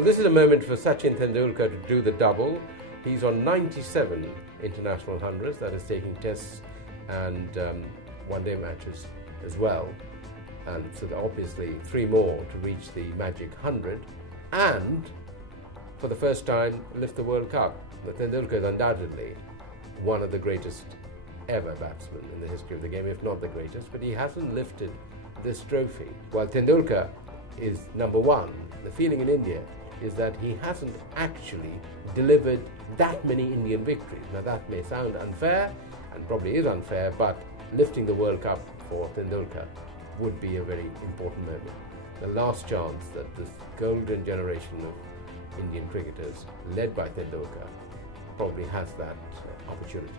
Well, this is a moment for Sachin Tendulkar to do the double. He's on 97 international hundreds, that is taking tests and one-day matches as well. And so obviously 3 more to reach the magic 100 and for the first time lift the World Cup. Tendulkar is undoubtedly one of the greatest ever batsmen in the history of the game, if not the greatest, but he hasn't lifted this trophy. While Tendulkar is #1, the feeling in India is that he hasn't actually delivered that many Indian victories. Now that may sound unfair, and probably is unfair, but lifting the World Cup for Tendulkar would be a very important moment. The last chance that this golden generation of Indian cricketers, led by Tendulkar, probably has that opportunity.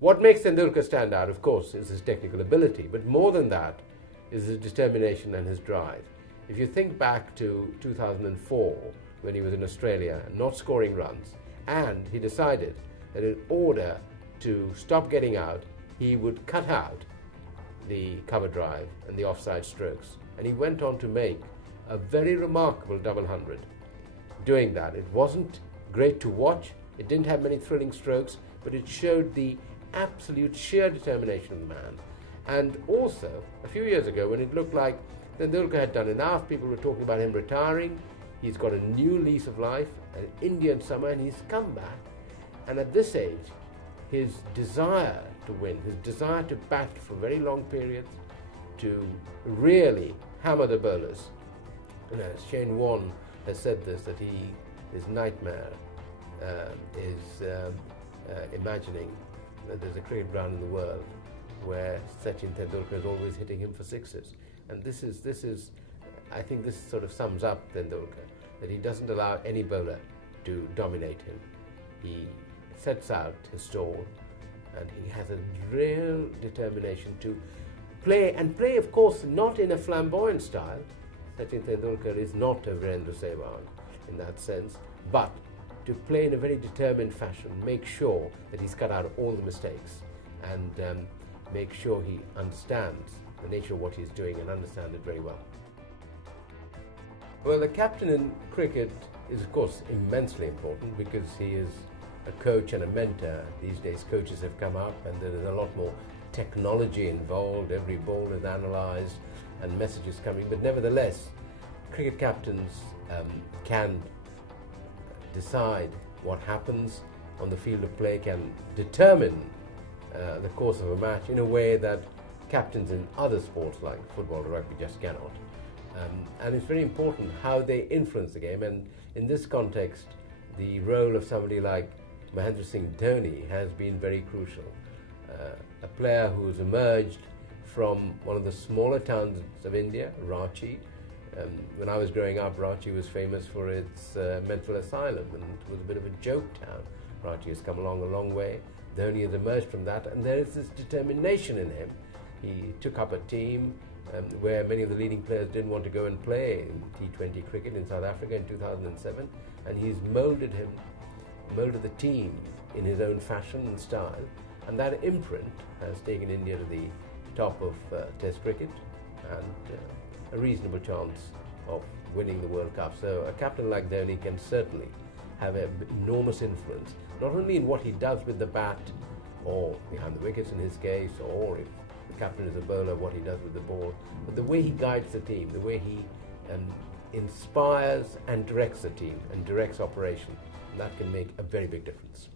What makes Tendulkar stand out, of course, is his technical ability, but more than that is his determination and his drive. If you think back to 2004, when he was in Australia, not scoring runs, and he decided that in order to stop getting out, he would cut out the cover drive and the offside strokes. And he went on to make a very remarkable double 100. Doing that, it wasn't great to watch, it didn't have many thrilling strokes, but it showed the absolute sheer determination of the man. And also, a few years ago, when it looked like Tendulkar had done enough, people were talking about him retiring, he's got a new lease of life, an Indian summer, and he's come back. And at this age, his desire to win, his desire to bat for very long periods, to really hammer the bowlers. You know, Shane Warne has said this, that his nightmare is imagining that there's a cricket ground in the world where Sachin Tendulkar is always hitting him for sixes. And this is, I think this sort of sums up Tendulkar, that he doesn't allow any bowler to dominate him. He sets out his stall and he has a real determination to play, and play of course not in a flamboyant style. Sachin Tendulkar is not a Virendra Sehwag in that sense, but to play in a very determined fashion, make sure that he's cut out all the mistakes and make sure he understands the nature of what he's doing and understand it very well. Well, the captain in cricket is of course immensely important because he is a coach and a mentor. These days coaches have come up and there is a lot more technology involved, every ball is analysed and messages coming, but nevertheless cricket captains can decide what happens on the field of play, can determine the course of a match in a way that captains in other sports like football or rugby just cannot. And it's very important how they influence the game, and in this context the role of somebody like Mahendra Singh Dhoni has been very crucial. A player who's emerged from one of the smaller towns of India, Ranchi. When I was growing up, Ranchi was famous for its mental asylum, and it was a bit of a joke town. Ranchi has come along a long way. Dhoni has emerged from that, and there is this determination in him. He took up a team where many of the leading players didn't want to go and play in T20 cricket in South Africa in 2007, and he's molded the team in his own fashion and style, and that imprint has taken India to the top of Test cricket and a reasonable chance of winning the World Cup. So a captain like Dhoni can certainly have an enormous influence, not only in what he does with the bat or behind the wickets in his case, or if the captain is a bowler, what he does with the ball, but the way he guides the team, the way he inspires and directs the team and directs operation. And that can make a very big difference.